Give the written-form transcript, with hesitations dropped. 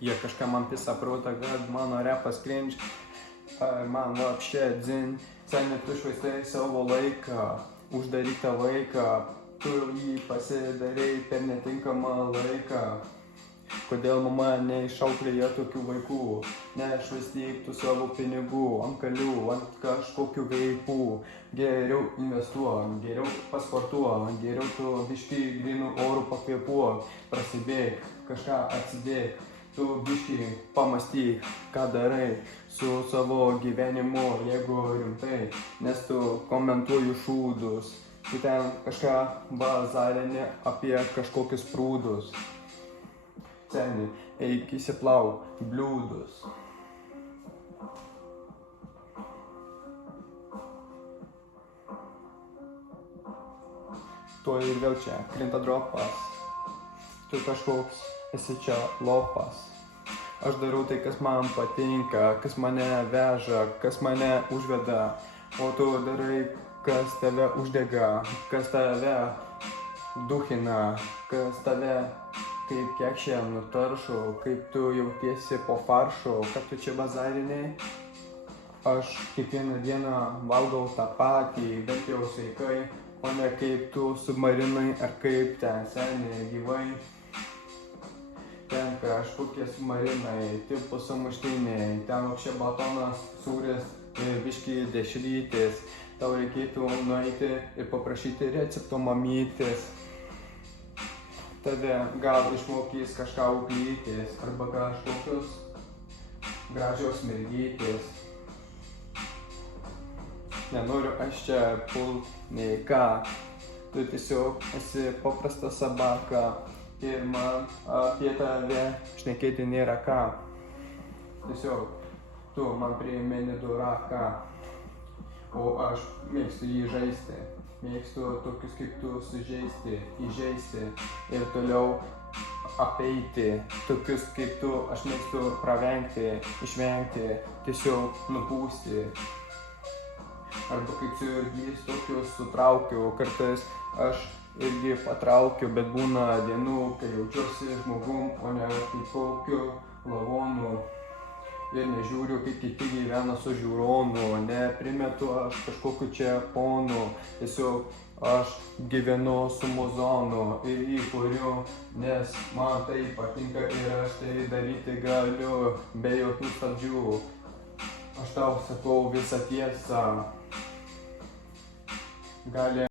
Jie kažką man pisa protą, kad mano repas cringe. Man вообще dzin. Seni, tu švaistai savo laiką, uždarytą vaiką. Tu jį pasidarei per netinkamą laiką. Kodėl mama neišauklėja tokių vaikų? Nešvaistyk tu savo pinigų ant kalių, ant kažkokių veikų. Geriau investuok, geriau pasportuok, geriau tu biškį grynų orų pakvėpuok. Prasibėk, kažką atsidėk, tu biškį pamastyk, ką darai su savo gyvenimu, jeigu rimtai, nes tu komentuoji šūdus. Tu ten kažką bazarini apie kažkokius prūdus. Seni, eik įsiplauk bliūdus. Tuo ir vėl čia krinta dropas. Tu kažkoks esi čia lopas. Aš darau tai, kas man patinka, kas mane veža, kas mane užveda. O tu darai, kas tave uždega, kas tave duhina, kas tave kaip kekšė nutaršo, kaip tu jautiesi po faršo, kad tu čia bazarinai. Aš kiekvieną dieną valgau tą patį, bent jau sveikai, o ne kaip tu submarinai ar kaip ten seni gyvai. Ten kažkokie submarinai, tipo sumuštiniai, ten apšė batonas, sūris ir biškį dešrytis. Tau reikėtų nueiti ir paprašyti recepto mamytės. Tave gal išmokys kažką auklytis arba kažkokios gražios mergytės. Nenoriu aš čia pult nei ką. Tu tiesiog esi paprasta sabaka ir man apie tave šnekėti nėra ką. Tiesiog tu man primeni duraką, o aš mėgstu jį žaisti. Mėgstu tokius kaip tu sužeisti, įžeisti ir toliau apeiti. Tokius kaip tu aš mėgstu pravengti, išvengti, tiesiog nupūsti. Arba kaip siurblys tokius sutraukiu, kartais aš irgi patraukiu, bet būna dienų, kai jaučiuosi žmogum, o ne kaip kokiu lavonu. Ir nežiūriu, kaip kiti gyvena su žiūronu, neprimetu aš kažkokiu čia ponu. Tiesiog aš gyvenu su muzonu ir įkuriu, nes man tai patinka ir aš tai daryti galiu be jokių stabdžių. Aš tau sakau visą tiesą. Gali